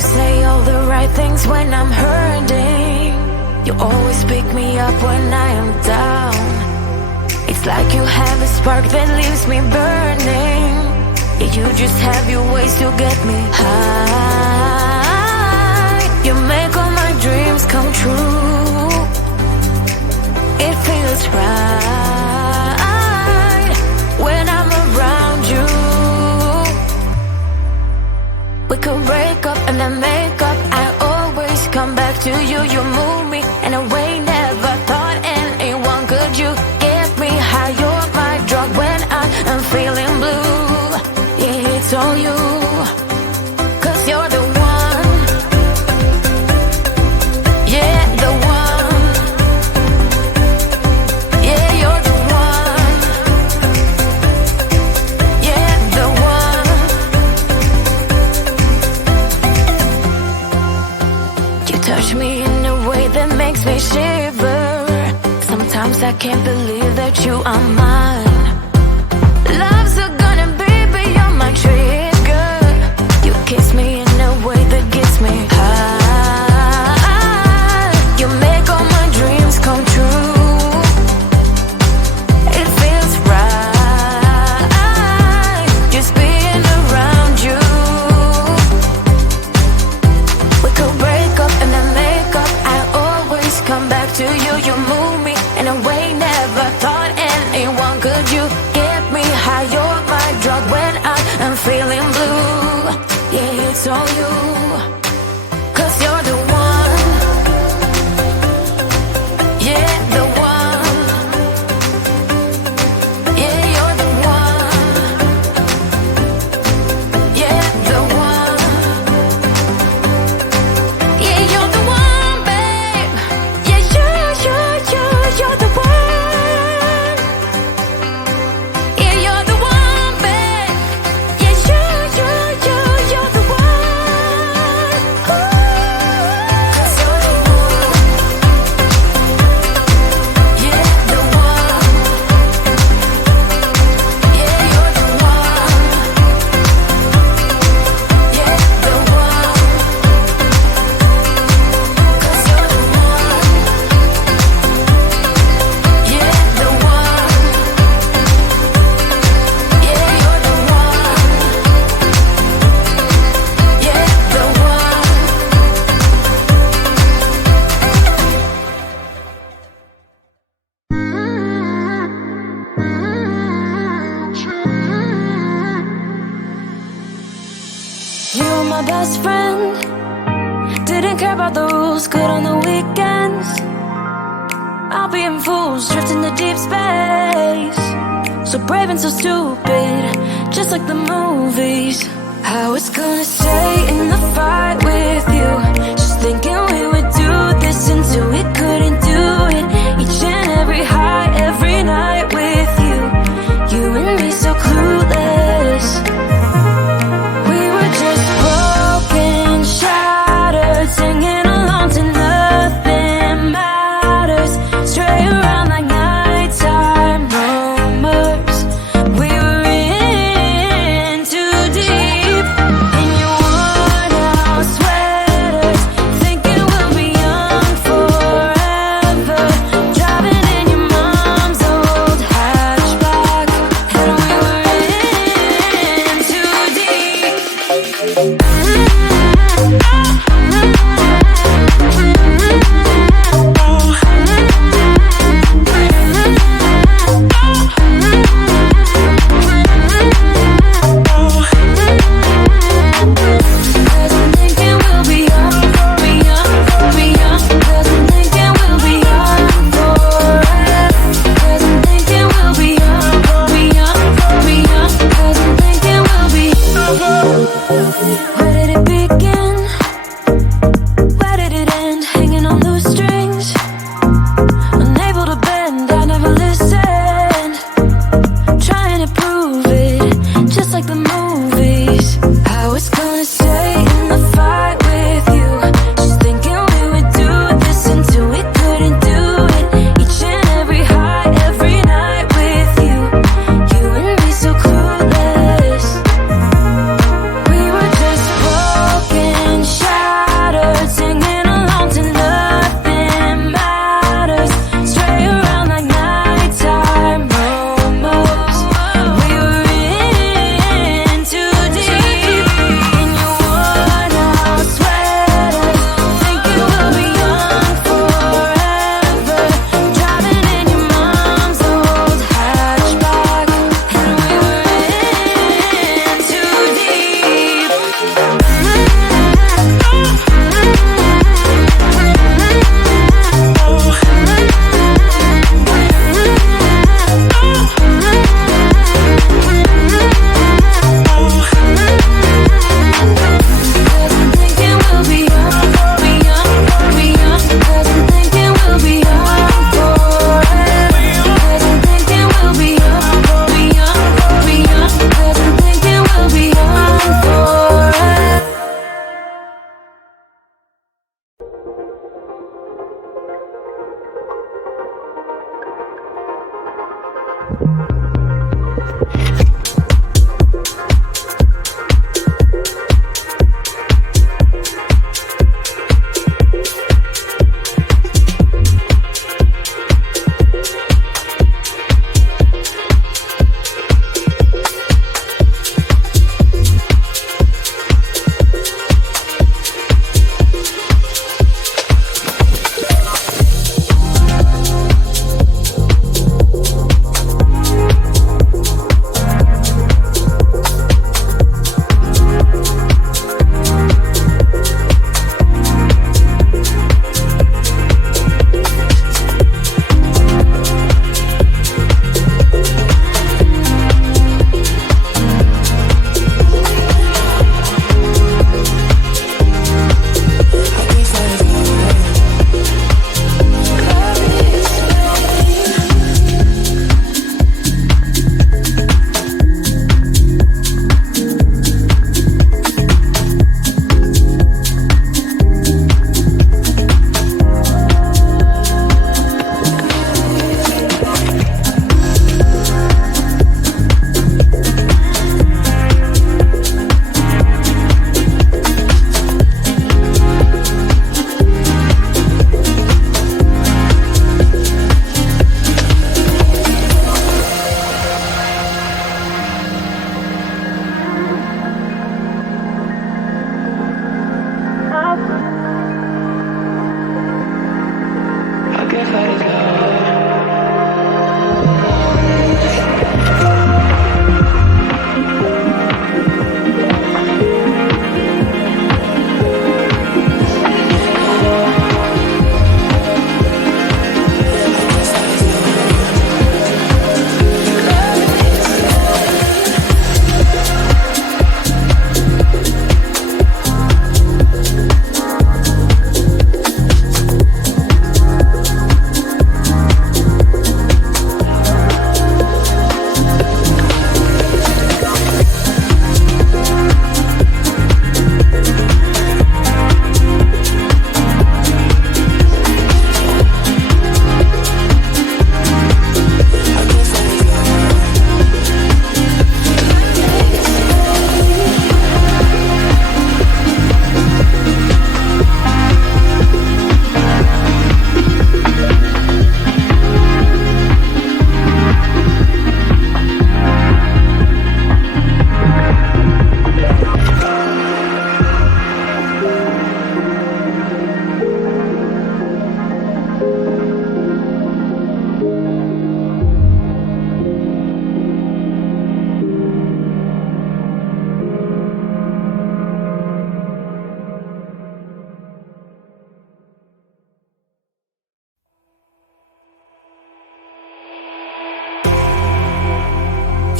say all the right things when I'm hurting. You always pick me up when I am down. It's like you have a spark that leaves me burning. Yeah, you just have your ways to get me high. You make all my dreams come true. It feels right when I'm around you. We could break up and then make up. I always come back to you. You move me in a way never thought anyone could. You get me high. You're my drug when I am feeling blue. Yeah, it's all you, 'cause you're the one. Yeah, the one. Yeah, you're the one. Yeah, the one. You touch me in a way that makes me shiver. Sometimes I can't believe that you are mine. Love's a gun and baby, you're my trigger. You kiss me in a way that gets me high. You make all my dreams come true. It feels right just being around you. We could break up and then make up. I always come back to you. You move me in a way never thought anyone could. You get me high. You're my drug when I am feeling blue. Yeah, it's all you, 'cause you're the one. Yeah, the one. Yeah, you're the one. Yeah, the one. Yeah, you're the one, babe. Yeah, you're the one. Yeah, you're the one, babe. Yeah, you're the one. Ooh. 'Cause you're the one. Yeah, the one. Yeah, you're the one. Yeah, the one. 'Cause you're the one. Yeah, the one. Yeah, you're the one. Yeah, the one. You were my best friend. Didn't care about the rules, good on the weekends. I'll be in fools, drifting to deep space. So brave and so stupid, just like the movies. I was gonna stay in the fight with you, just thinking we would do this until we couldn't do it. Each and every high, every night with you. You and me so clueless. We were just broken, shattered, singing along to nothing matters. Stray around like nighttime rumors. We were in too deep in your worn out sweaters, thinking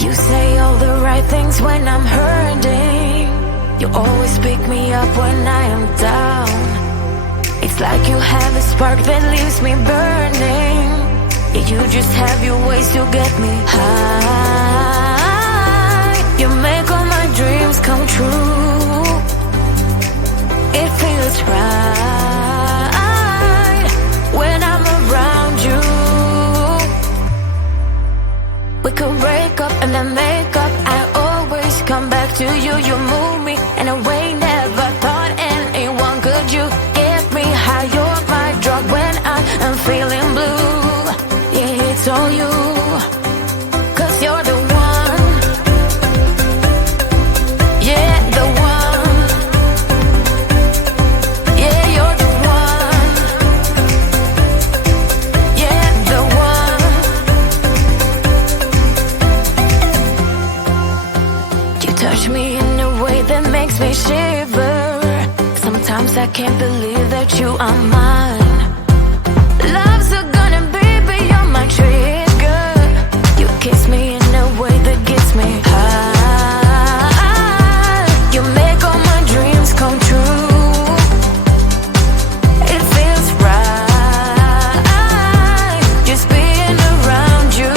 You say all the right things when I'm hurting. You always pick me up when I am down. It's like you have a spark that leaves me burning. Yeah, you just have your ways to get me high. You make all my dreams come true. It feels right when I'm around you. We could break up and then make up. I always come back to you. You move me in a way never thought anyone could. You get me high. You're my drug when I am feeling blue. Yeah, it's all you, 'cause you're the one. Yeah, the one. Yeah, you're the one. Yeah, the one. You touch me in a way that makes me shiver. Sometimes I can't believe that you are mine. Love's gonna be beyond my trigger. You kiss me in a way that gets me high. You make all my dreams come true. It feels right just being around you.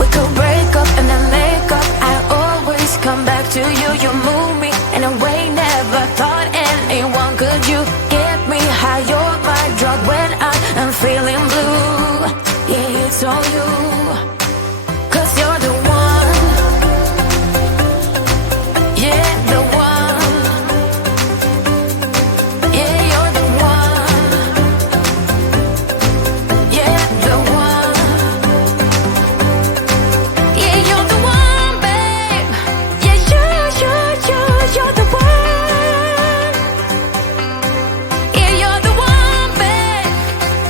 We could break up and then make up. I always come back to you. You move me in a way never thought anyone could. it's all you. 'Cause you're the one. Yeah, the one. Yeah, you're the one. Yeah, the one. Yeah, you're the one, babe. Yeah, you're the one. Yeah, you're the one, babe.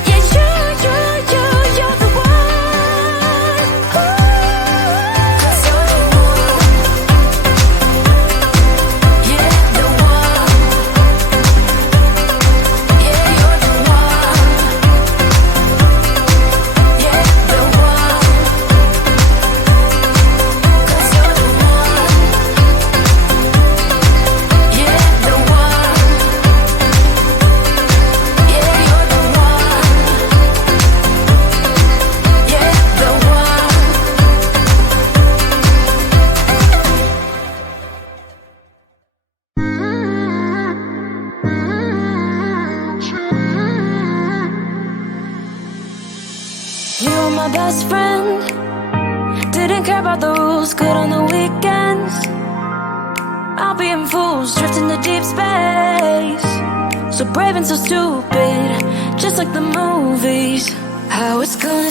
Yeah, you're the one. Ooh. 'Cause you're the one. Yeah, the one. Yeah, you're the one. Yeah, the one. 'Cause you're the one. Yeah, the one. Yeah, you're the one. Yeah, the one. You were my best friend. Didn't care about the rules, good on the weekends. I'll be in fools, drifting to deep space. So brave and so stupid, just like the movies. How it's gonna